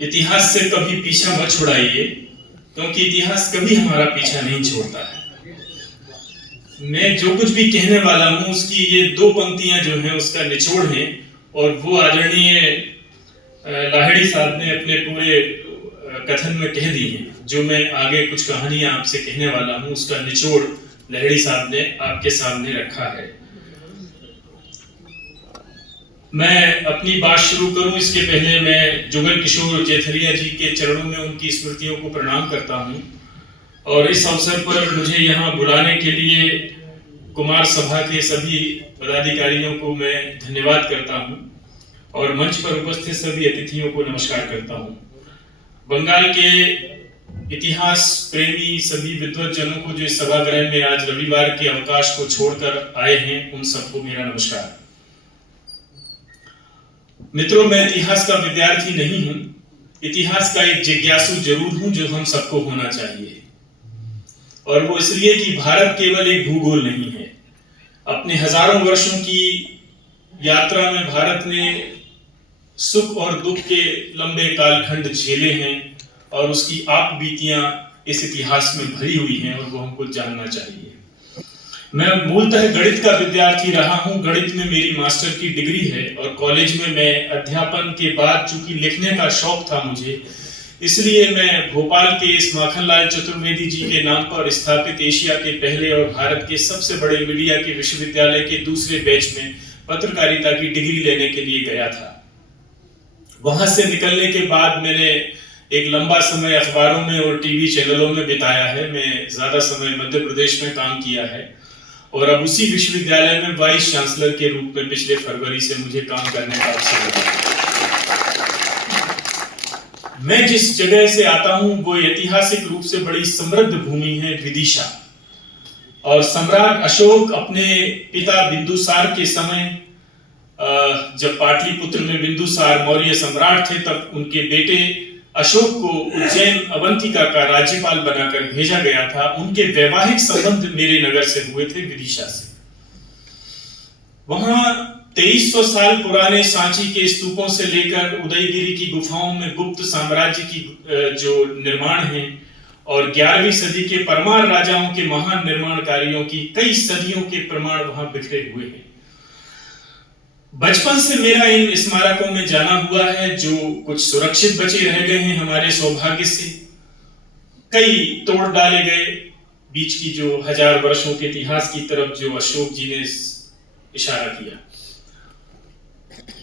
इतिहास से कभी पीछा मत छुड़ाइए, क्योंकि इतिहास कभी हमारा पीछा नहीं छोड़ता है। मैं जो कुछ भी कहने वाला हूं उसकी ये दो पंक्तियां जो हैं उसका निचोड़ है, और वो आदरणीय लाहिड़ी साहब ने अपने पूरे कथन में कह दी है। जो मैं आगे कुछ कहानियां आपसे कहने वाला हूं उसका निचोड़ लाहिड़ी साहब ने आपके सामने रखा है। मैं अपनी बात शुरू करूं इसके पहले मैं जुगल किशोर जेथरिया जी के चरणों में उनकी स्मृतियों को प्रणाम करता हूं, और इस अवसर पर मुझे यहाँ बुलाने के लिए कुमार सभा के सभी पदाधिकारियों को मैं धन्यवाद करता हूं, और मंच पर उपस्थित सभी अतिथियों को नमस्कार करता हूं। बंगाल के इतिहास प्रेमी सभी विद्वज्जनों को जो इस सभागृह में आज रविवार के अवकाश को छोड़कर आए हैं, उन सबको मेरा नमस्कार। मित्रों, मैं इतिहास का विद्यार्थी नहीं हूं, इतिहास का एक जिज्ञासु जरूर हूं, जो हम सबको होना चाहिए। और वो इसलिए कि भारत केवल एक भूगोल नहीं है। अपने हजारों वर्षों की यात्रा में भारत ने सुख और दुख के लंबे कालखंड झेले हैं, और उसकी आप बीतियां इस इतिहास में भरी हुई हैं, और वो हमको जानना चाहिए। मैं मूलतः गणित का विद्यार्थी रहा हूं, गणित में मेरी मास्टर की डिग्री है, और कॉलेज में मैं अध्यापन के बाद चूंकि लिखने का शौक था मुझे, इसलिए मैं भोपाल के इस माखनलाल चतुर्वेदी जी के नाम पर स्थापित एशिया के पहले और भारत के सबसे बड़े मीडिया के विश्वविद्यालय के दूसरे बैच में पत्रकारिता की डिग्री लेने के लिए गया था। वहां से निकलने के बाद मैंने एक लंबा समय अखबारों में और टीवी चैनलों में बिताया है। मैं ज्यादा समय मध्य प्रदेश में काम किया है, और अब उसी विश्वविद्यालय में वाइस चांसलर के रूप में पिछले फरवरी से मुझे काम करने का अवसर मिला। मैं जिस जगह से आता हूं वो ऐतिहासिक रूप से बड़ी समृद्ध भूमि है, विदिशा। और सम्राट अशोक अपने पिता बिंदुसार के समय, जब पाटलिपुत्र में बिंदुसार मौर्य सम्राट थे, तब उनके बेटे अशोक को उज्जैन अवंतिका का राज्यपाल बनाकर भेजा गया था। उनके वैवाहिक संबंध मेरे नगर से हुए थे, विदिशा से। वहां 2300 साल पुराने सांची के स्तूपों से लेकर उदयगिरी की गुफाओं में गुप्त साम्राज्य की जो निर्माण है, और 11वीं सदी के परमार राजाओं के महान निर्माण कार्यों की कई सदियों के प्रमाण वहां बिखरे हुए हैं। बचपन से मेरा इन स्मारकों में जाना हुआ है, जो कुछ सुरक्षित बचे रह गए हैं हमारे सौभाग्य से, कई तोड़ डाले गए। बीच की जो 1000 वर्षों के इतिहास की तरफ जो अशोक जी ने इशारा किया।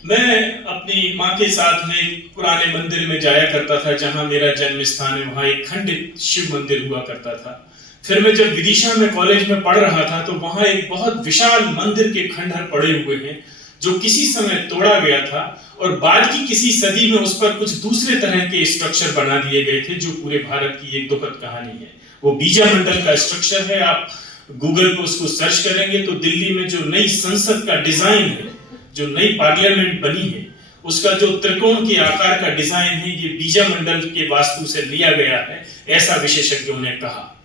मैं अपनी माँ के साथ में पुराने मंदिर में जाया करता था, जहां मेरा जन्म स्थान है। वहां एक खंडित शिव मंदिर हुआ करता था। फिर मैं जब विदिशा में कॉलेज में पढ़ रहा था, तो वहां एक बहुत विशाल मंदिर के खंडहर पड़े हुए हैं, जो किसी समय तोड़ा गया था, और बाद की किसी सदी में उस पर कुछ दूसरे तरह के स्ट्रक्चर बना दिए गए थे, जो पूरे भारत की एक दुखद कहानी है। वो बीजा मंडल का स्ट्रक्चर है। आप गूगल पर उसको सर्च करेंगे तो दिल्ली में जो नई संसद का डिजाइन है, जो नई पार्लियामेंट बनी है, उसका जो त्रिकोण के आकार का डिजाइन है, ये बीजा मंडल के वास्तु से लिया गया है, ऐसा विशेषज्ञों ने कहा।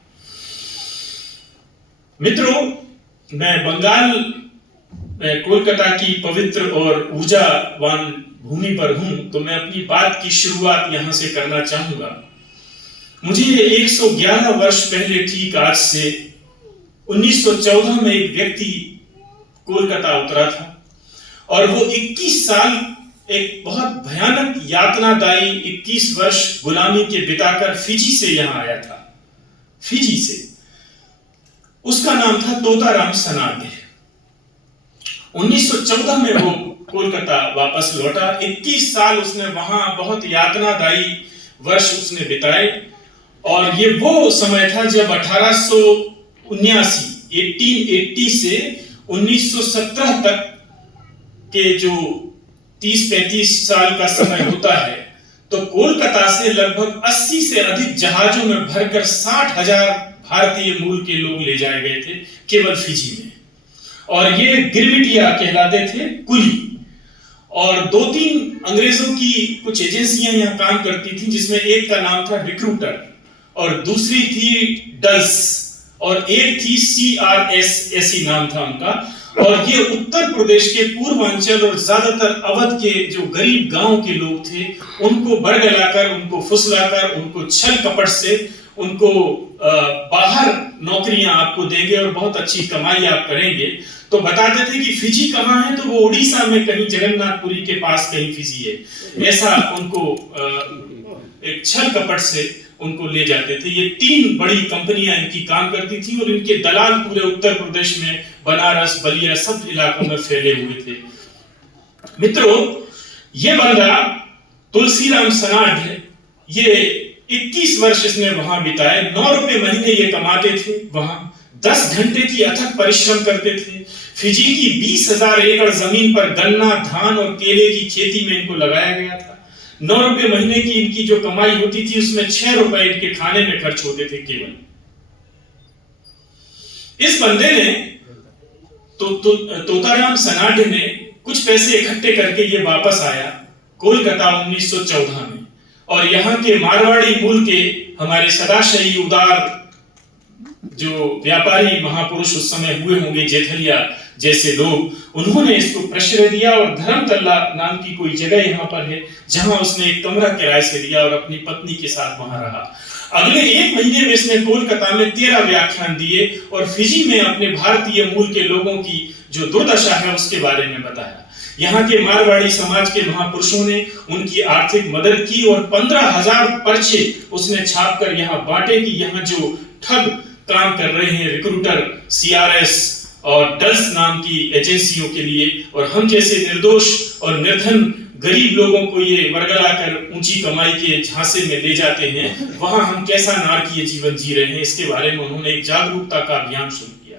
मित्रों, मैं बंगाल कोलकाता की पवित्र और ऊर्जावान भूमि पर हूं, तो मैं अपनी बात की शुरुआत यहां से करना चाहूंगा। मुझे 111 वर्ष पहले, ठीक आज से 1914 में एक व्यक्ति कोलकाता उतरा था, और वो 21 साल एक बहुत भयानक यातनादायी 21 वर्ष गुलामी के बिताकर फिजी से यहां आया था। फिजी से। उसका नाम था तोताराम सनाडे। 1914 में वो कोलकाता वापस लौटा। 21 साल उसने वहां बहुत यातनादायी वर्ष उसने बिताए, और ये वो समय था जब 1880 से 1917 तक के जो 30-35 साल का समय होता है, तो कोलकाता से लगभग 80 से अधिक जहाजों में भरकर 60,000 भारतीय मूल के लोग ले जाए गए थे केवल फिजी में। और ये गिरमिटिया कहलाते थे, कुली। और 2-3 अंग्रेजों की कुछ एजेंसियां यहां काम करती थी, जिसमें एक का नाम था रिक्रूटर, और दूसरी थी डल्स, और एक थी CRS, ऐसी नाम था उनका। और ये उत्तर प्रदेश के पूर्वांचल और ज्यादातर अवध के जो गरीब गांव के लोग थे, उनको बरगलाकर, उनको फुसलाकर, उनको छल कपट से उनको बाहर नौकरियां आपको देंगे और बहुत अच्छी कमाई आप करेंगे। तो बताते थे कि फिजी कहाँ है, तो वो उड़ीसा में कहीं जगन्नाथपुरी के पास कहीं फिजी है, ऐसा उनको एक छल कपट से उनको ले जाते थे। ये 3 बड़ी कंपनियां इनकी काम करती थी और इनके दलाल पूरे उत्तर प्रदेश में बनारस, बलिया सब इलाकों में फैले हुए थे। मित्रों, ये बंदा तुलसीराम सनाड है, ये 21 वर्ष इसने वहां बिताए। 9 रुपए महीने ये कमाते थे वहां, 10 घंटे की अथक परिश्रम करते थे। फिजी की 20,000 एकड़ जमीन पर गन्ना, धान और केले की खेती में इनको लगाया गया था। 9 रुपए महीने की इनकी जो कमाई होती थी, उसमें 6 रुपए इनके खाने में खर्च होते थे केवल। इस बंदे ने तोताराम सनाड ने कुछ पैसे इकट्ठे करके ये वापस आया कोलकाता 1914 में, और यहाँ के मारवाड़ी मूल के हमारे सदाशयी उदार जो व्यापारी महापुरुष उस समय हुए होंगे, जेठलिया जैसे लोग, उन्होंने इसको प्रश्रय दिया और धर्मतल्ला नाम की कोई जगह यहाँ पर है, जहां उसने एक कमरा किराए से लिया और अपनी पत्नी के साथ वहां रहा। अगले 1 महीने में इसने कोलकाता में 13 व्याख्यान दिए और फिजी में अपने भारतीय मूल के लोगों की जो दुर्दशा है उसके बारे में बताया। यहाँ के मारवाड़ी समाज के महापुरुषों ने उनकी आर्थिक मदद की और 15,000 पर्चे उसने छापकर यहाँ बांटे कि यहाँ जो ठग काम कर रहे हैं, रिक्रूटर, सीआरएस और डल्स नाम की एजेंसियों के लिए, और हम जैसे निर्दोष और निर्धन गरीब लोगों को ये वर्गलाकर ऊंची कमाई के झांसे में ले जाते हैं, वहां हम कैसा नारकीय जीवन जी रहे हैं, इसके बारे में उन्होंने एक जागरूकता का अभियान शुरू किया।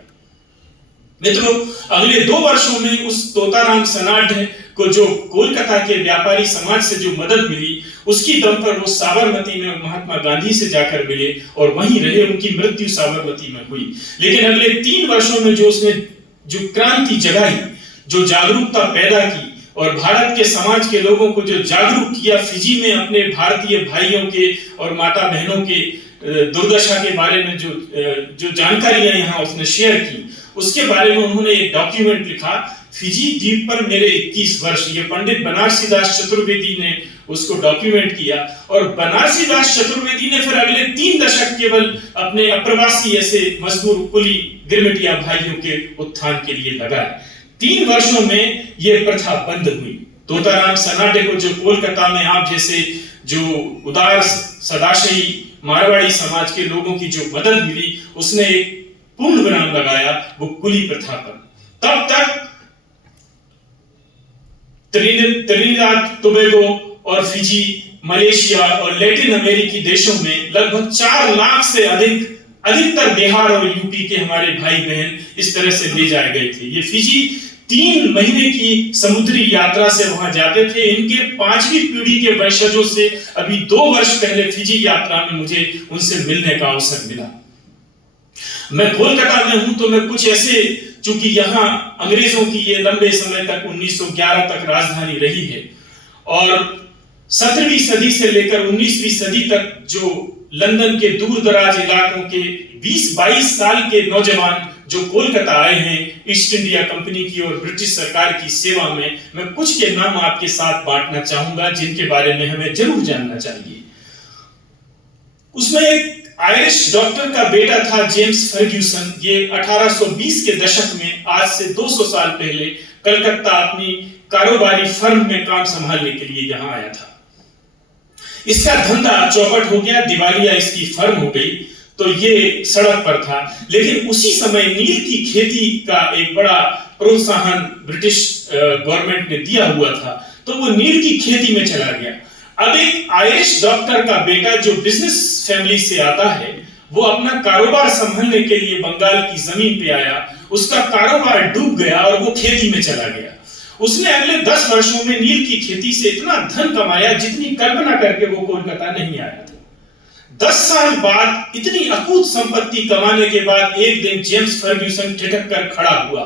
मित्रों, अगले 2 वर्षों में उस तोताराम सनाड को जो कोलकाता के व्यापारी समाज से जो मदद मिली, उसकी दम पर वो साबरमती में महात्मा गांधी से जाकर मिले और वहीं रहे। उनकी मृत्यु साबरमती में हुई। लेकिन अगले 3 वर्षों में जो उसने जो क्रांति जगाई, जो जागरूकता पैदा की और भारत के समाज के लोगों को जो जागरूक किया, फिजी में अपने भारतीय भाइयों के और माता बहनों के दुर्दशा के बारे में जो जानकारियां यहाँ उसने शेयर की, उसके बारे में उन्होंने एक डॉक्यूमेंट लिखा, फिजी द्वीप पर मेरे 21 वर्ष। ये पंडित बनारसी दास चतुर्वेदी ने उसको डॉक्यूमेंट किया और बनारसी दास चतुर्वेदी ने फिर अगले 3 दशक केवल अपने अप्रवासी ऐसे मजदूर कुली गिरमिटिया भाइयों के उत्थान के लिए लगाए। 3 वर्षों में यह प्रथा बंद हुई। तोताराम सनाडे को जो कोलकाता में आप जैसे जो उदार सदाशयी मारवाड़ी समाज के लोगों की जो मदद मिली, उसने एक पूर्ण विराम लगाया वो कुली प्रथा पर। तब तक त्रिनिदाद टोबैगो और फिजी, मलेशिया और लैटिन अमेरिकी देशों में लगभग 4 लाख से अधिकतर बिहार और यूपी के हमारे भाई बहन इस तरह से ले जाए गए थे। ये फिजी 3 महीने की समुद्री यात्रा से वहां जाते थे। इनके 5वीं पीढ़ी के वंशजों से अभी 2 वर्ष पहले फिजी यात्रा में मुझे उनसे मिलने का अवसर मिला। मैं कोलकाता में हूं तो मैं कुछ ऐसे, चूंकि यहाँ अंग्रेजों की ये लंबे समय तक 1911 तक राजधानी रही है और 17वीं सदी से लेकर 19वीं सदी तक जो लंदन के दूर दराज इलाकों के 20-22 साल के नौजवान जो कोलकाता आए हैं ईस्ट इंडिया कंपनी की और ब्रिटिश सरकार की सेवा में, मैं कुछ के नाम आपके साथ बांटना चाहूंगा जिनके बारे में हमें जरूर जानना चाहिए। उसमें एक आयरिश डॉक्टर का बेटा था जेम्स फर्ग्यूसन। ये 1820 के दशक में, आज से 200 साल पहले, कलकत्ता अपनी कारोबारी फर्म में काम संभालने के लिए यहां आया था। इसका धंधा चौपट हो गया, दिवालिया इसकी फर्म हो गई, तो ये सड़क पर था। लेकिन उसी समय नील की खेती का एक बड़ा प्रोत्साहन ब्रिटिश गवर्नमेंट ने दिया हुआ था, तो वो नील की खेती में चला गया। अब एक आयरिश डॉक्टर का बेटा जो बिजनेस फैमिली से आता है, वो अपना कारोबार संभालने के लिए बंगाल की जमीन पे आया। उसका कारोबार डूब गया और वो खेती में चला गया। उसने अगले 10 वर्षों में नील की खेती से इतना धन कमाया जितनी कल्पना करके वो कोलकाता नहीं आया था। 10 साल बाद इतनी अकूत संपत्ति कमाने के बाद एक दिन जेम्स फर्ग्यूसन ठिठक कर खड़ा हुआ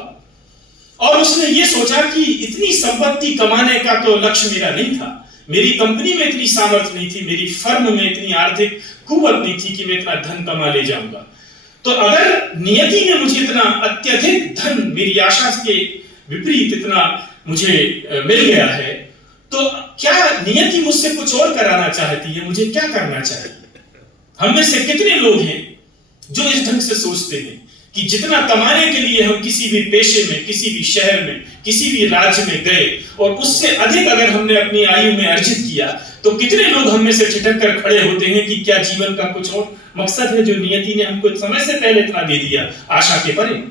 और उसने ये सोचा कि इतनी संपत्ति कमाने का तो लक्ष्य मेरा नहीं था, मेरी कंपनी में इतनी सामर्थ्य नहीं थी, मेरी फर्म में इतनी आर्थिक कुवत नहीं थी कि मैं इतना धन कमा ले जाऊंगा। तो अगर नियति ने मुझे इतना अत्यधिक धन मेरी आशा के विपरीत इतना मुझे मिल गया है, तो क्या नियति मुझसे कुछ और कराना चाहती है? मुझे क्या करना चाहिए? हम में से कितने लोग हैं जो इस ढंग से सोचते हैं कि जितना कमाने के लिए हम किसी भी पेशे में, किसी भी शहर में, किसी भी राज्य में गए और उससे अधिक अगर हमने अपनी आयु में अर्जित किया, तो कितने लोग हम में से ठिठक कर खड़े होते हैं कि क्या जीवन का कुछ और मकसद है जो नियति ने हमको समय से पहले इतना दे दिया, आशा के परे।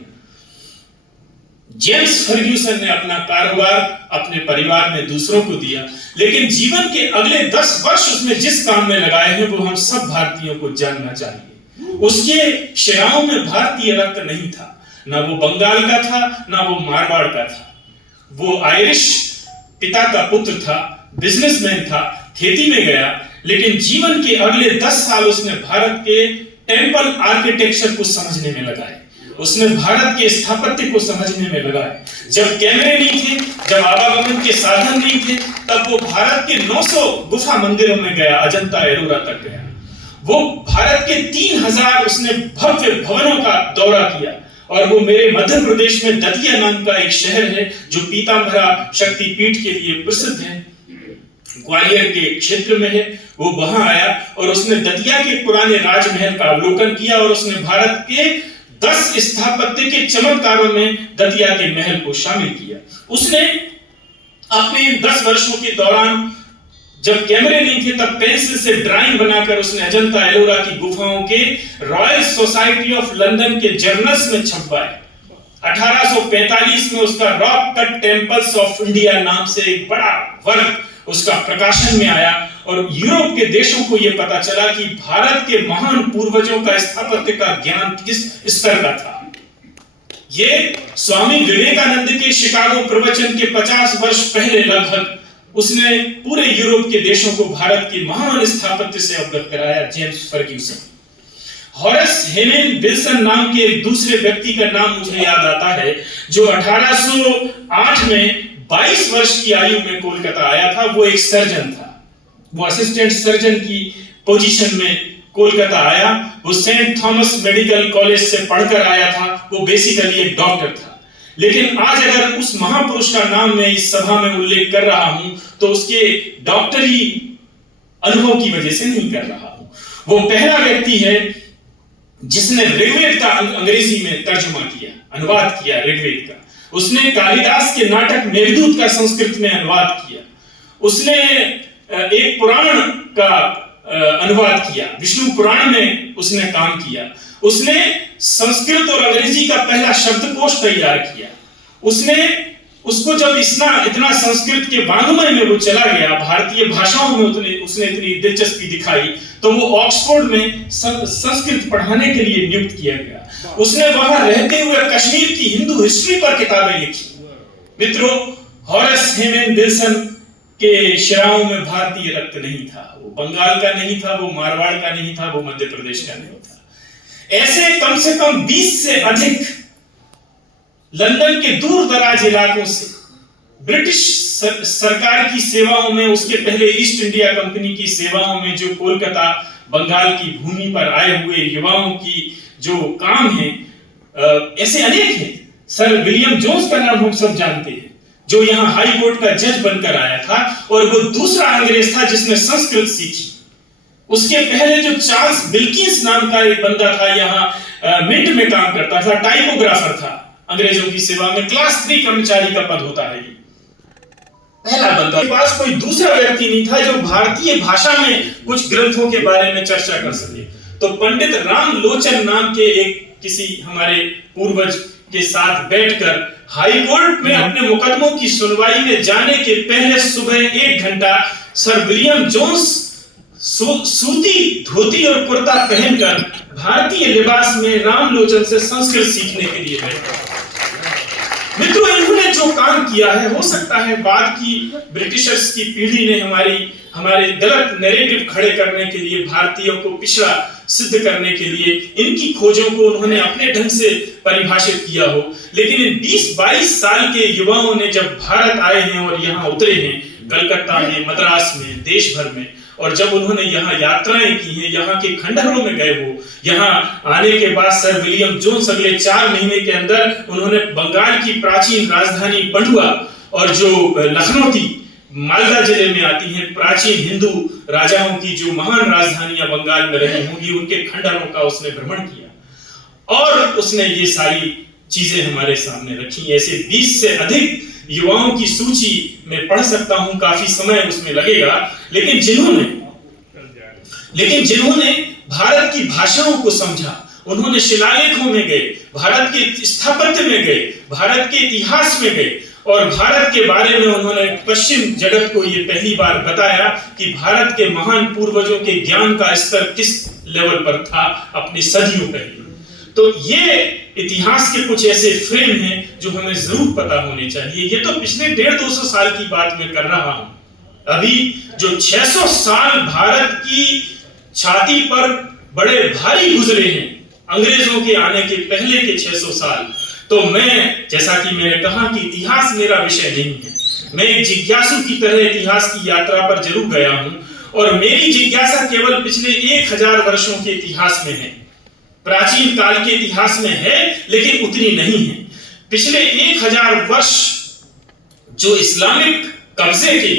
जेम्स फर्ग्यूसन ने अपना कारोबार अपने परिवार में दूसरों को दिया, लेकिन जीवन के अगले 10 वर्ष उसने जिस काम में लगाए हैं वो हम सब भारतीयों को जानना चाहिए। उसके शिराओं में भारतीय रक्त नहीं था, ना वो बंगाल का था, ना वो मारवाड़ का था। वो आयरिश पिता का पुत्र था, बिजनेसमैन था, खेती में गया, लेकिन जीवन के अगले 10 साल उसने भारत के टेंपल आर्किटेक्चर को समझने में लगाए, उसने भारत के स्थापत्य को समझने में लगाए। जब कैमरे नहीं थे, जब आवागमन के साधन नहीं थे, तब वो भारत के 900 गुफा मंदिरों में गया, अजंता एलोरा तक गया। वो भारत के 3000 उसने भव्य भवनों का दौरा किया, और वो मेरे मध्य प्रदेश में दतिया नाम का एक शहर है जो पीताम्बरा शक्तिपीठ के लिए प्रसिद्ध है, ग्वालियर के क्षेत्र में है। वो वहां आया और उसने दतिया के पुराने राजमहल का अवलोकन किया, और उसने भारत के 10 स्थापत्य के चमत्कारों में दतिया के महल को शामिल किया। उसने अपने 10 वर्षों के दौरान, जब कैमरे नहीं थे, तब पेंसिल से ड्राइंग बनाकर उसने अजंता एलोरा की गुफाओं के रॉयल सोसाइटी ऑफ लंदन के जर्नल्स में छपवाए। 1845 में उसका rock cut temples of India नाम से एक बड़ा वर्क उसका प्रकाशन में आया, और यूरोप के देशों को यह पता चला कि भारत के महान पूर्वजों का स्थापत्य का ज्ञान किस स्तर का था। ये स्वामी विवेकानंद के शिकागो प्रवचन के 50 वर्ष पहले लगभग उसने पूरे यूरोप के देशों को भारत के महान स्थापत्य से अवगत कराया, James Fergusson. Horace Hayman Wilson नाम के एक दूसरे व्यक्ति का नाम मुझे याद आता है, जो 1808 में 22 वर्ष की आयु में कोलकाता आया था। वो एक सर्जन था, वो असिस्टेंट सर्जन की पोजीशन में कोलकाता आया। वो सेंट थॉमस मेडिकल कॉलेज से पढ़कर आया था, वो बेसिकली एक डॉक्टर था। लेकिन आज अगर उस महापुरुष का नाम मैं इस सभा में उल्लेख कर रहा हूं, तो उसके डॉक्टरी अनुभव की वजह से नहीं कर रहा हूं। वो पहला व्यक्ति है जिसने ऋग्वेद का अंग्रेजी में तर्जुमा किया, अनुवाद किया ऋग्वेद का। उसने कालिदास के नाटक मेघदूत का संस्कृत में अनुवाद किया। उसने एक पुराण का अनुवाद किया, विष्णु पुराण में उसने काम किया। उसने संस्कृत और अंग्रेजी का पहला शब्दकोश तैयार किया। उसको जब इतना संस्कृत के वाङ्मय में वो चला गया, भारतीय भाषाओं में उसने इतनी दिलचस्पी दिखाई, तो वो ऑक्सफोर्ड में संस्कृत पढ़ाने के लिए नियुक्त किया गया। उसने वहां रहते हुए कश्मीर की हिंदू हिस्ट्री पर किताबें लिखी। मित्रों, हॉरेस हेमेन विल्सन के शिराओं में भारतीय रक्त नहीं था, वो बंगाल का नहीं था, वो मारवाड़ का नहीं था, वो मध्य प्रदेश का नहीं था। ऐसे कम से कम 20 से अधिक लंदन के दूर दराज इलाकों से ब्रिटिश सरकार की सेवाओं में, उसके पहले ईस्ट इंडिया कंपनी की सेवाओं में, जो कोलकाता बंगाल की भूमि पर आए हुए युवाओं की जो काम है, ऐसे अनेक हैं। सर विलियम जोन्स का नाम हम सब जानते हैं, जो यहाँ हाई कोर्ट का जज बनकर आया था, और वो दूसरा अंग्रेज था जिसने संस्कृत सीखी। उसके पहले जो चार्ल्स विल्किंस नाम का एक बंदा था, यहाँ मिंट में काम करता था, टाइपोग्राफर था, अंग्रेजों की सेवा में क्लास 3 कर्मचारी का पद होता है। ये पहला बंदा। के पास कोई दूसरा व्यक्ति नहीं था जो भारतीय भाषा में कुछ ग्रंथों के बारे में चर्चा कर सके। तो पंडित राम लोचन नाम के एक किसी हमारे पूर्वज के साथ बैठकर हाई कोर्ट में अपने मुकदमों की सुनवाई में जाने के पहले सुबह 1 घंटा सर विलियम जोन्स सूती धोती और कुर्ता पहनकर भारतीय लिबास में राम लोचन से संस्कृत सीखने के लिए बैठे। मित्रों, इन्होंने जो काम किया है, हो सकता है बाद की ब्रिटिशर्स की पीढ़ी ने हमारे गलत नैरेटिव खड़े करने के लिए, भारतीयों को पिछड़ा सिद्ध करने के लिए इनकी खोजों को उन्होंने अपने ढंग से परिभाषित किया हो, लेकिन इन 20-22 साल के युवाओं ने जब भारत आए हैं और यहाँ उतरे हैं, कलकत्ता में, मद्रास में, देश भर में, और जब उन्होंने यहाँ यात्राएं की हैं, यहाँ के खंडहरों में गए, वो यहाँ आने के बाद सर विलियम जोन्स अगले 4 महीने के अंदर उन्होंने बंगाल की प्राचीन राजधानी बंडुआ और जो लखनऊ थी, मालदा जिले में आती हैं, प्राचीन हिंदू राजाओं की जो महान राजधानियां बंगाल में रही होंगी, उनके खंडहरों का उसने भ्रमण किया और उसने ये सारी चीजें हमारे सामने रखी। ऐसे 20 से अधिक युवाओं की सूची में पढ़ सकता हूं, काफी समय उसमें लगेगा, लेकिन जिन्होंने भारत की भाषाओं को समझा, उन्होंने शिलालेखों में गए, भारत के स्थापत्य में गए, भारत के इतिहास में गए और भारत के बारे में उन्होंने पश्चिम जगत को ये पहली बार बताया कि भारत के महान पूर्वजों के ज्ञान का स्तर किस लेवल पर था अपनी सदियों पहले। तो ये इतिहास के कुछ ऐसे फ्रेम हैं जो हमें जरूर पता होने चाहिए। ये तो पिछले 150-200 साल की बात मैं कर रहा हूं। अभी जो 600 साल भारत की छाती पर बड़े भारी गुजरे हैं, अंग्रेजों के आने के पहले के 600 साल, तो मैं, जैसा कि मैंने कहा कि इतिहास मेरा विषय नहीं है, मैं एक जिज्ञासु की तरह इतिहास की यात्रा पर जरूर गया हूं और मेरी जिज्ञासा केवल पिछले 1000 वर्षों के इतिहास में है, प्राचीन काल के इतिहास में है, लेकिन उतनी नहीं है। पिछले 1000 वर्ष जो इस्लामिक कब्जे के,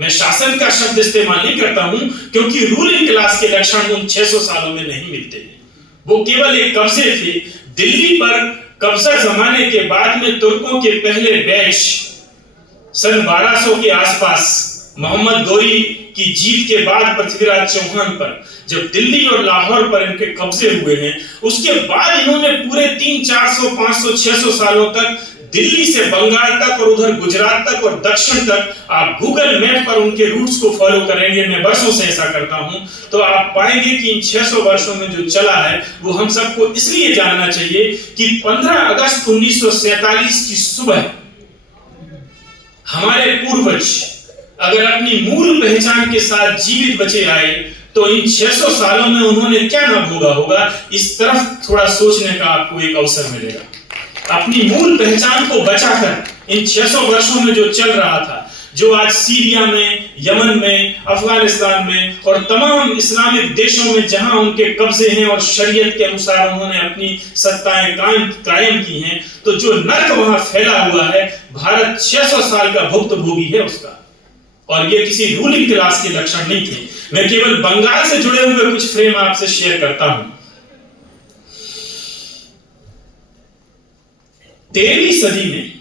मैं शासन का शब्द इस्तेमाल नहीं करता हूं क्योंकि रूलिंग क्लास के लक्षण उन 600 सालों में नहीं मिलते हैं। वो केवल एक कब्जे थे। दिल्ली पर कब्जा जमाने के बाद में तुर्कों के पहले बैच सन 1200 के आसपास मोहम्मद गौरी की जीत के बाद पृथ्वीराज चौहान पर जब दिल्ली और लाहौर पर इनके कब्जे हुए हैं, उसके बाद इन्होंने पूरे 300, 400, 500, 600 सालों तक दिल्ली से बंगाल तक और उधर गुजरात तक और दक्षिण तक, आप गूगल मैप पर उनके रूट्स को फॉलो करेंगे, मैं वर्षों से ऐसा करता हूं, तो आप पाएंगे कि इन 600 वर्षों में जो चला है वो हम सबको इसलिए जानना चाहिए कि 15 अगस्त 1947 की सुबह हमारे पूर्वज अगर अपनी मूल पहचान के साथ जीवित बचे आए तो इन 600 सालों में उन्होंने क्या ना भोगा होगा, इस तरफ थोड़ा सोचने का आपको एक अवसर मिलेगा। अपनी मूल पहचान को बचाकर इन 600 वर्षों में जो चल रहा था, जो आज सीरिया में, यमन में, अफगानिस्तान में और तमाम इस्लामिक देशों में जहां उनके कब्जे हैं और शरीयत के अनुसार उन्होंने अपनी सत्ताएं कायम की हैं, तो जो नर्क वहां फैला हुआ है, भारत 600 साल का भुक्तभोगी है उसका। और ये किसी रूलिंग क्लास के लक्षण नहीं थे। मैं केवल बंगाल से जुड़े हुए कुछ फ्रेम आपसे शेयर करता हूं। 13वीं सदी में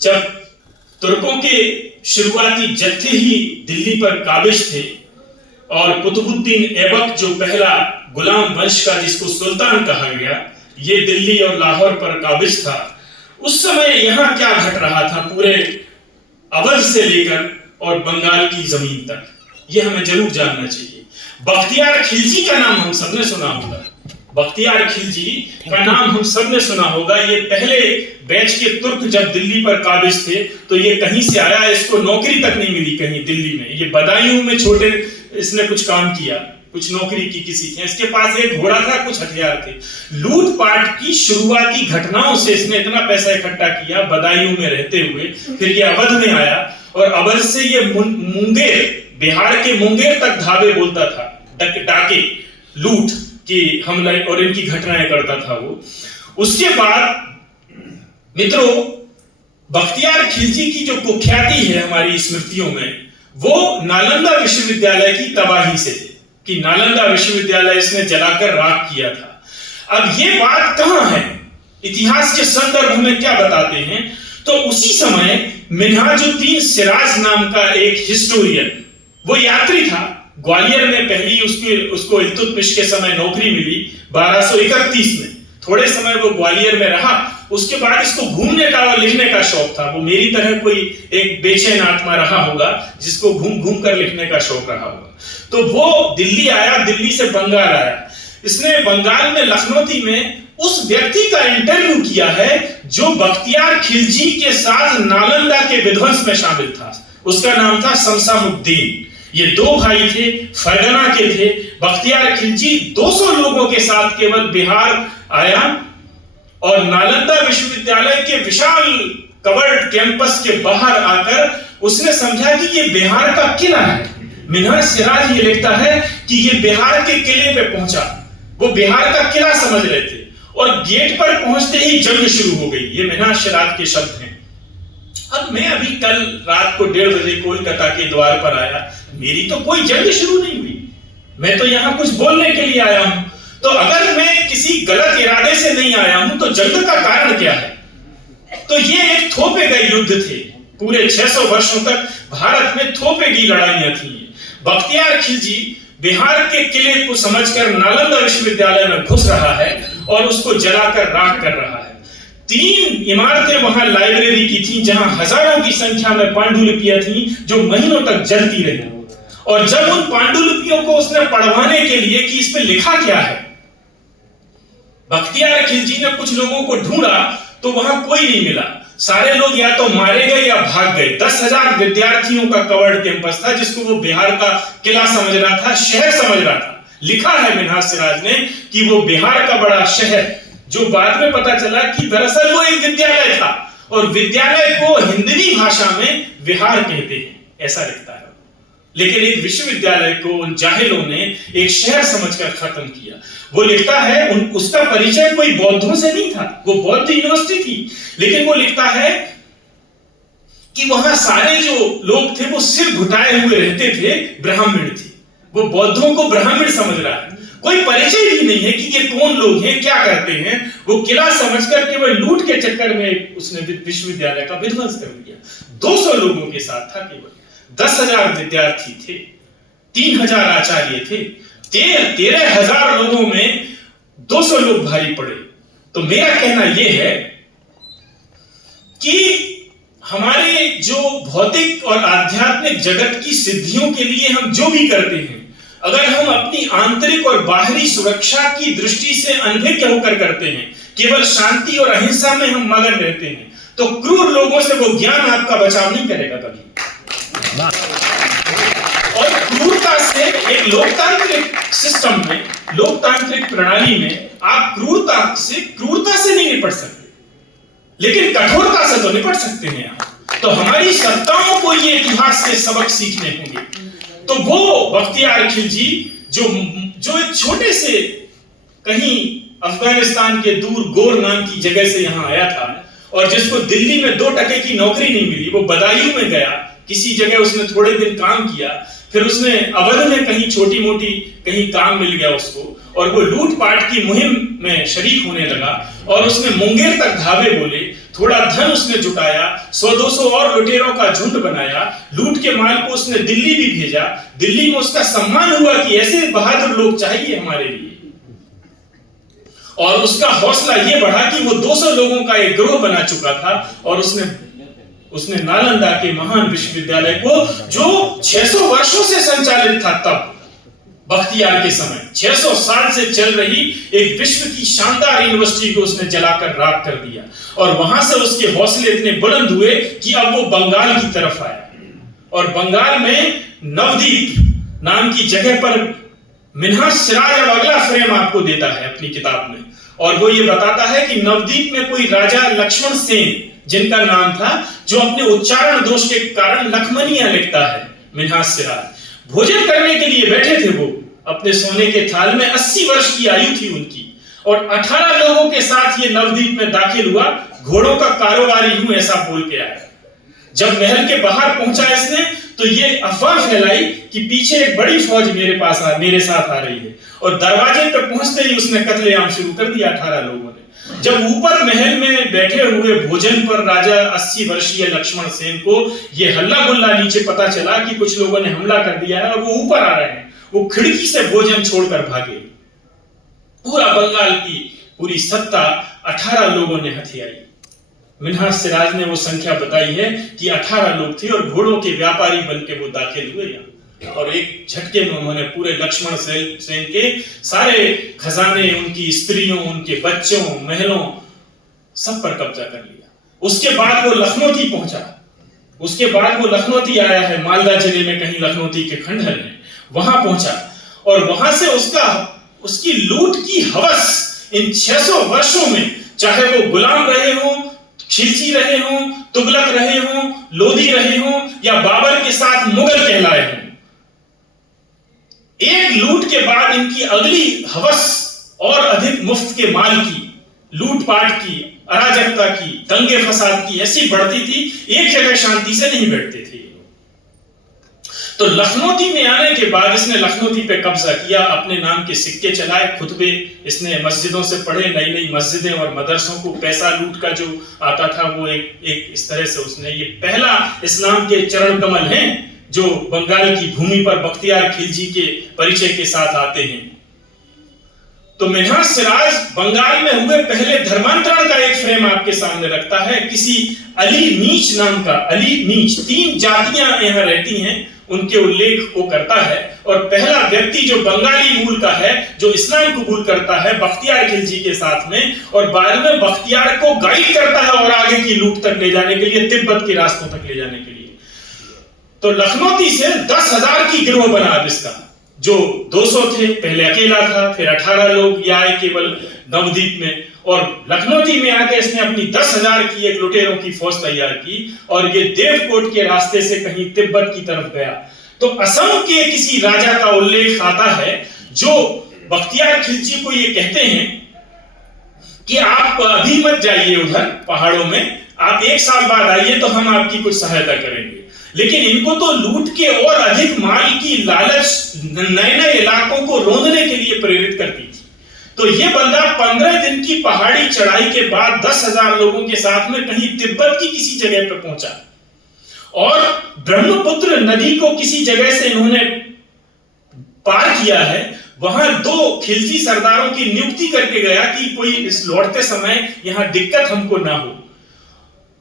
जब तुर्कों के शुरुआती जत्थे ही दिल्ली पर काबिज थे और कुतुबुद्दीन ऐबक जो पहला गुलाम वंश का जिसको सुल्तान कहा गया, ये दिल्ली और लाहौर पर काबिज था, उस समय यहां क्या घट रहा था पूरे अवध से लेकर और बंगाल की जमीन तक, यह हमें जरूर जानना चाहिए। बख्तियार खिलजी का नाम हम सबने सुना होगा। बख्तियार खिलजी का नाम हम सबने सुना होगा। ये पहले बैच के तुर्क जब दिल्ली पर काबिज थे तो ये कहीं से आया, इसको नौकरी तक नहीं मिली कहीं दिल्ली में। ये बदायूं में छोटे इसने कुछ काम किया, कुछ नौकरी की किसी के, इसके पास एक घोड़ा था, कुछ हथियार थे। लूटपाट की शुरुआती घटनाओं से इसने इतना पैसा इकट्ठा किया बदायूं में रहते हुए, फिर ये अवध में आया और अवध से ये मुंगेर, बिहार के मुंगेर तक धावे बोलता था, डाके, लूट की हमला और इनकी घटनाएं करता था वो। उसके बाद मित्रों, बख्तियार खिलजी की जो कुख्याति है हमारी स्मृतियों में, वो नालंदा विश्वविद्यालय की तबाही से है कि नालंदा विश्वविद्यालय इसने जलाकर राख किया था। अब ये बात कहां है, इतिहास के संदर्भ में क्या बताते हैं, तो उसी समय मिन्हाजुद्दीन सिराज नाम का एक हिस्टोरियन, वो यात्री था, ग्वालियर में पहली उसको इल्तुतमिश के समय नौकरी मिली 1231 में। थोड़े समय वो ग्वालियर में रहा, उसके बाद इसको घूमने का और लिखने का शौक था। वो मेरी तरह कोई एक बेचैन आत्मा रहा होगा जिसको घूम घूम कर लिखने का शौक रहा होगा। तो वो दिल्ली आया, दिल्ली से बंगाल आया। इसने बंगाल में लखनऊ में उस व्यक्ति का इंटरव्यू किया है जो बख्तियार खिलजी के साथ नालंदा के विध्वंस में शामिल था। उसका नाम था शमशामुद्दीन। ये दो भाई थे, फरगना के थे। बख्तियार खिलजी 200 लोगों के साथ केवल बिहार आया और नालंदा विश्वविद्यालय के विशाल कवर्ड कैंपस के बाहर आकर उसने समझा कि ये बिहार का किला है। मिन्हाज सिराज ये लिखता है कि ये बिहार के किले पे पहुंचा, वो बिहार का किला समझ रहे थे और गेट पर पहुंचते ही जंग शुरू हो गई। ये मिन्हाज सिराज के शब्द हैं। अब मैं अभी कल रात को 1:30 बजे कोलकाता के द्वार पर आया, मेरी तो कोई जंग शुरू नहीं हुई, मैं तो यहां कुछ बोलने के लिए आया हूं। तो अगर मैं किसी गलत इरादे से नहीं आया हूं तो जंग का कारण क्या है? तो ये एक थोपे गए युद्ध थे। पूरे 600 वर्षों तक भारत में थोपे की लड़ाइयां थी। बख्तियार खिलजी बिहार के किले को समझकर नालंदा विश्वविद्यालय में घुस रहा है और उसको जलाकर राख कर रहा है। 3 इमारतें वहां लाइब्रेरी की थी जहां हजारों की संख्या में पांडुलिपियां थी जो महीनों तक जलती रही। और जब उन पांडुलिपियों को उसने पढ़वाने के लिए कि इस पे लिखा क्या है, बख्तियार खिलजी ने कुछ लोगों को ढूंढा तो वहां कोई नहीं मिला। सारे लोग या तो मारे गए या भाग गए। 10,000 विद्यार्थियों का कवर्ड कैंपस था जिसको वो बिहार का किला समझ रहा था, शहर समझ रहा था। लिखा है मिन्हाज सिराज ने कि वो बिहार का बड़ा शहर, जो बाद में पता चला कि दरअसल वो एक विद्यालय था और विद्यालय को हिंदवी भाषा में विहार कहते हैं, ऐसा लिखता है। लेकिन एक विश्वविद्यालय को उन जाहिलों ने एक शहर समझकर खत्म किया। वो लिखता है उसका परिचय कोई बौद्धों से नहीं था, वो बौद्ध यूनिवर्सिटी थी, लेकिन वो लिखता है कि वहां सारे जो लोग थे वो सिर घुटाए हुए रहते थे, ब्राह्मण थे। वो बौद्धों को ब्राह्मण समझ रहा है, कोई परिचय भी नहीं है कि ये कौन लोग हैं, क्या करते हैं। वो किला समझकर केवल लूट के चक्कर में उसने विश्वविद्यालय का विध्वंस कर दिया। 200 लोगों के साथ था, केवल 10,000 विद्यार्थी थे, 3,000 आचार्य थे, 13,000 लोगों में 200 लोग भारी पड़े। तो मेरा कहना यह है कि हमारे जो भौतिक और आध्यात्मिक जगत की सिद्धियों के लिए हम जो भी करते हैं, अगर हम अपनी आंतरिक और बाहरी सुरक्षा की दृष्टि से अनभिज्ञ होकर करते हैं, केवल शांति और अहिंसा में हम मगन रहते हैं, तो क्रूर लोगों से वो ज्ञान आपका बचाव नहीं करेगा कभी। और क्रूरता से एक लोकतांत्रिक सिस्टम में, लोकतांत्रिक प्रणाली में आप क्रूरता से नहीं निपट सकते, लेकिन कठोरता से तो निपट सकते हैं आप। तो हमारी सत्ताओं को ये इतिहास से सबक सीखने होंगे। तो वो बख्तियार खिलजी जो एक छोटे से कहीं अफगानिस्तान के दूर गोर नाम की जगह से यहां आया था और जिसको दिल्ली में 2 टके की नौकरी नहीं मिली, वो बदायूं में गया, किसी जगह उसने थोड़े दिन काम किया, फिर उसने अवध में कहीं छोटी मोटी कहीं काम मिल गया उसको, और वो लूटपाट की मुहिम में शरीक होने लगा और उसने मुंगेर तक धावे बोले, थोड़ा धन उसने जुटाया, 100-200 और लुटेरों का झुंड बनाया, लूट के माल को उसने दिल्ली भी भेजा। दिल्ली में उसका सम्मान हुआ कि ऐसे बहादुर लोग चाहिए हमारे लिए, और उसका हौसला यह बढ़ा कि वो 200 लोगों का एक गिरोह बना चुका था और उसने नालंदा के महान विश्वविद्यालय को, जो 600 वर्षों से संचालित था तब बख्तियार के समय, 600 साल से चल रही एक विश्व की शानदार यूनिवर्सिटी को उसने जलाकर राख कर दिया। और वहां से उसके हौसले इतने बुलंद हुए कि अब वो बंगाल की तरफ आया, और बंगाल में नवदीप नाम की जगह पर मिन्हाज सिराज अब अगला फ्रेम आपको देता है अपनी किताब में, और वो ये बताता है कि नवदीप में कोई राजा लक्ष्मण सेन जिनका नाम था, जो अपने उच्चारण दोष के कारण लखमनिया लिखता है मिन्हाज सिराज, भोजन करने के लिए बैठे थे वो अपने सोने के थाल में। 80 वर्ष की आयु थी उनकी, और 18 लोगों के साथ ये नवदीप में दाखिल हुआ। घोड़ों का कारोबारी हूं ऐसा बोल के आया। जब महल के बाहर पहुंचा इसने तो ये अफवाह फैलाई कि पीछे एक बड़ी फौज मेरे साथ आ रही है, और दरवाजे पर पहुंचते ही उसने कत्लेआम शुरू कर दिया 18 लोगों ने। जब ऊपर महल में बैठे हुए भोजन पर राजा 80 वर्षीय लक्ष्मण सेन को ये हल्ला गुल्ला नीचे पता चला कि कुछ लोगों ने हमला कर दिया है और वो ऊपर आ रहे हैं, वो खिड़की से भोजन छोड़कर भागे। पूरा बंगाल की पूरी सत्ता 18 लोगों ने हथियाई। मिन्हाज सिराज ने वो संख्या बताई है कि 18 लोग थे और घोड़ों के व्यापारी बनके वो दाखिल हुए यहाँ, और एक झटके में उन्होंने पूरे लक्ष्मण सेन के सारे खजाने, उनकी स्त्रियों, उनके बच्चों, महलों सब पर कब्जा कर लिया। उसके बाद वो लखनौती पहुंचा, उसके बाद वो लखनौती आया है, मालदा जिले में कहीं लखनौती के खंडहर में, वहां पहुंचा, और वहां से उसकी लूट की हवस इन 600 वर्षों में, चाहे वो गुलाम रहे हों, खिलजी रहे हों, तुगलक रहे हों, लोदी रहे हों, या बाबर के साथ मुगल कहलाए हों, एक लूट के बाद इनकी अगली हवस और अधिक मुफ्त के माल की, लूटपाट की, अराजकता की, दंगे फसाद की ऐसी बढ़ती थी, एक जगह शांति से नहीं बैठते थे। तो लखनौती में आने के बाद इसने लखनौती पे कब्जा किया, अपने नाम के सिक्के चलाए, खुतबे इसने मस्जिदों से पढ़े, नई नई मस्जिदें और मदरसों को पैसा लूट का जो आता था वो एक इस तरह से उसने, ये पहला इस्लाम के चरण कमल हैं जो बंगाल की भूमि पर बख्तियार खिलजी के परिचय के साथ आते हैं। तो मिन्हाज सिराज बंगाल में हुए पहले धर्मांतरण का एक फ्रेम आपके सामने रखता है। किसी अली मीच नाम का, अली मीच, 3 जातियां यहां रहती हैं, उनके उल्लेख को करता है। और पहला व्यक्ति जो बंगाली मूल का है, जो इस्लाम कबूल करता है बख्तियार खिलजी के साथ में, और बाद में बख्तियार को गाइड करता है और आगे की लूट तक ले जाने के लिए, तिब्बत के रास्तों तक ले जाने के लिए। तो लखनौती से 10,000 की गिरोह बना अब इसका, जो 200 थे, पहले अकेला था, फिर 18 लोग ये आए केवल नवद्वीप में, और लखनौती में आके इसने अपनी 10,000 की एक लुटेरों की फौज तैयार की और ये देवकोट के रास्ते से कहीं तिब्बत की तरफ गया। तो असम के किसी राजा का उल्लेख आता है जो बख्तियार खिलजी को ये कहते हैं कि आप अभी मत जाइए उधर पहाड़ों में, आप 1 साल बाद आइए तो हम आपकी कुछ सहायता करेंगे। लेकिन इनको तो लूट के और अधिक माल की लालच नए नए इलाकों को रोंदने के लिए प्रेरित करती थी। तो ये बंदा 15 दिन की पहाड़ी चढ़ाई के बाद 10,000 लोगों के साथ में कहीं तिब्बत की किसी जगह पर पहुंचा और ब्रह्मपुत्र नदी को किसी जगह से इन्होंने पार किया है। वहां 2 खिलजी सरदारों की नियुक्ति करके गया कि कोई इस लौटते समय यहां दिक्कत हमको ना हो।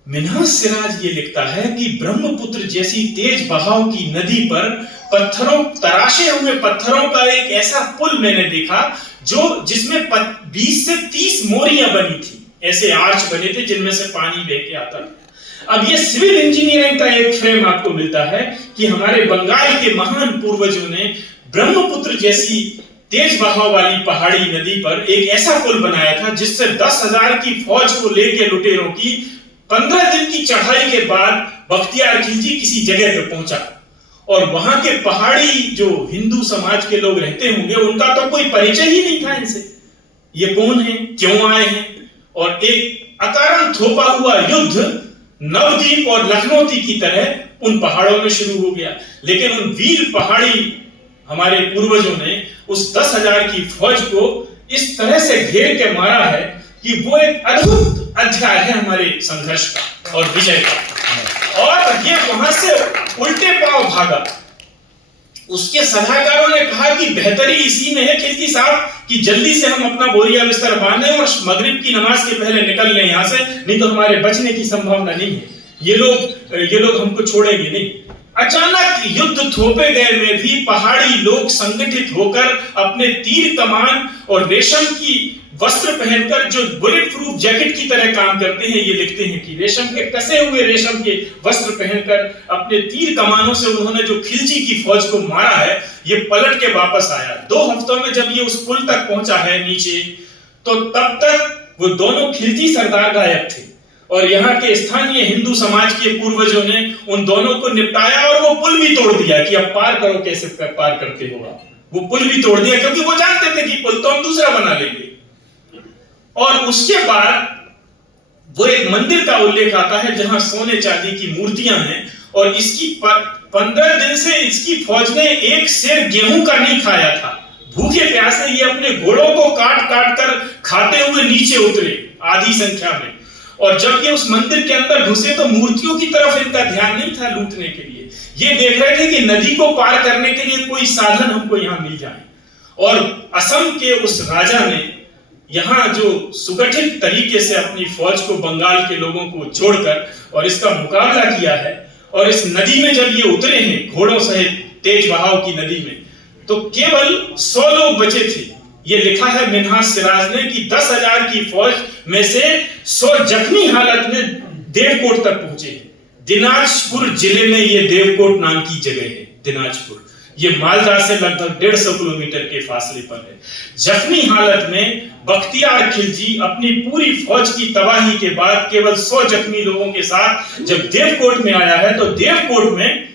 मिन्हाज सिराज ये लिखता है कि ब्रह्मपुत्र जैसी तेज बहाव की नदी पर पत्थरों, तराशे हुए पत्थरों का एक ऐसा पुल मैंने देखा जिसमें 20 से 30 मोरियां बनी थी, ऐसे आर्च बने थे जिनमें से पानी बह के आता था। अब ये सिविल इंजीनियरिंग का एक फ्रेम आपको मिलता है कि हमारे बंगाल के महान पूर्वजों ने ब्रह्मपुत्र जैसी तेज बहाव वाली पहाड़ी नदी पर एक ऐसा पुल बनाया था जिससे 10,000 की फौज को लेकर लुटेरों की 15 दिन की चढ़ाई के बाद बख्तियार खिलजी किसी जगह पे पहुंचा। और वहां के पहाड़ी जो हिंदू समाज के लोग रहते होंगे उनका तो कोई परिचय ही नहीं था इनसे, ये कौन है, क्यों आए हैं, और एक अकारण थोपा हुआ युद्ध नवद्वीप और लखनौती की तरह उन पहाड़ों में शुरू हो गया। लेकिन उन वीर पहाड़ी हमारे पूर्वजों ने उस 10,000 की फौज को इस तरह से घेर के मारा है कि वो एक अद्भुत अध्याय है हमारे संघर्ष का और विजय का। और ये वहां से उल्टे पांव भागा। उसके सलाहकारों ने कहा कि बेहतरी इसी में है खिलजी साहब कि जल्दी से हम अपना बोरिया बिस्तर बांधें और मगरिब की नमाज के पहले निकल लें यहां से, नहीं तो हमारे बचने की संभावना नहीं है, ये लोग हमको छोड़ेंगे नहीं। अचानक युद्ध थोपे गए में भी पहाड़ी लोग संगठित होकर अपने तीर कमान और रेशम की वस्त्र पहनकर, जो बुलेट प्रूफ जैकेट की तरह काम करते हैं, ये लिखते हैं कि रेशम के कसे हुए रेशम के वस्त्र पहनकर अपने तीर कमानों से उन्होंने जो खिलजी की फौज को मारा है, ये पलट के वापस आया। 2 हफ्तों में जब ये उस पुल तक पहुंचा है नीचे, तो तब तक वो दोनों खिलजी सरदार गायब थे और यहाँ के स्थानीय हिंदू समाज के पूर्वजों ने उन दोनों को निपटाया और वो पुल भी तोड़ दिया कि अब पार करो, कैसे पार करते हो आप। वो पुल भी तोड़ दिया क्योंकि वो जानते थे कि पुल तो हम दूसरा बना लेंगे। और उसके बाद वो एक मंदिर का उल्लेख आता है जहां सोने चांदी की मूर्तियां हैं और इसकी 15 दिन से इसकी फौज ने एक सेर गेहूं का नहीं खाया था। भूखे प्यासे ये अपने घोड़ों को काट काट कर खाते हुए नीचे उतरे आधी संख्या में। और जब ये उस मंदिर के अंदर घुसे तो मूर्तियों की तरफ इनका ध्यान नहीं था लूटने के लिए, ये देख रहे थे कि नदी को पार करने के लिए कोई साधन हमको यहां मिल जाए। और असम के उस राजा ने यहाँ जो सुगठित तरीके से अपनी फौज को बंगाल के लोगों को जोड़कर और इसका मुकाबला किया है, और इस नदी में जब ये उतरे हैं घोड़ों सहित तेज बहाव की नदी में, तो केवल 100 लोग बचे थे। ये लिखा है मिन्हाज सिराज ने कि 10,000 की फौज में से 100 जख्मी हालत में देवकोट तक पहुंचे। दिनाजपुर जिले में ये देवकोट नाम की जगह है। दिनाजपुर ये मालदा से लगभग 150 किलोमीटर के फासले पर है। जख्मी हालत में बख्तियार खिलजी अपनी पूरी फौज की तबाही के बाद केवल 100 जख्मी लोगों के साथ जब देवकोट में आया है, तो देवकोट में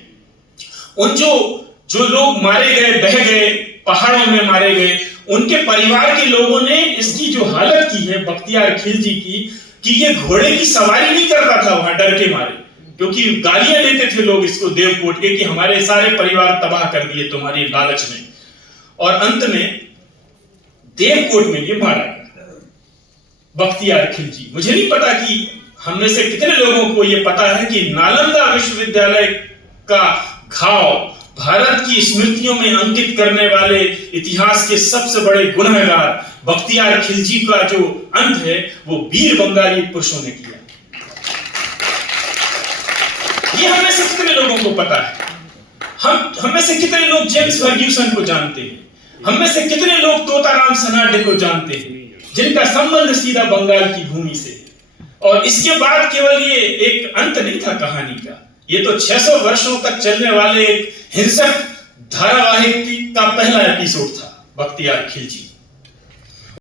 उन जो लोग मारे गए, बह गए, पहाड़ों में मारे गए, उनके परिवार के लोगों ने इसकी जो हालत की है बख्तियार खिलजी की, कि ये घोड़े की सवारी नहीं करता था वहां डर के मारे, क्योंकि गालियां देते थे लोग इसको देवकोट के कि हमारे सारे परिवार तबाह कर दिए तुम्हारी लालच में। और अंत में देवकोट में ये मारा बख्तियार खिलजी। मुझे नहीं पता कि हम में से कितने लोगों को ये पता है कि नालंदा विश्वविद्यालय का घाव भारत की स्मृतियों में अंकित करने वाले इतिहास के सबसे बड़े गुनहगार बख्तियार खिलजी का जो अंत है वो वीर बंगाली पुरुषों ने किया। ये हम में से कितने लोगों को पता है? हम में से कितने लोग जेम्स फर्ग्यूसन को जानते हैं? हम में से कितने लोग तोताराम सनाडे को जानते हैं, जिनका संबंध सीधा बंगाल की भूमि से? और इसके बाद केवल ये एक अंत नहीं था कहानी का, ये तो 600 वर्षों तक चलने वाले एक हिंसक धारावाहिक का पहला एपिसोड था बख्तियार खिलजी।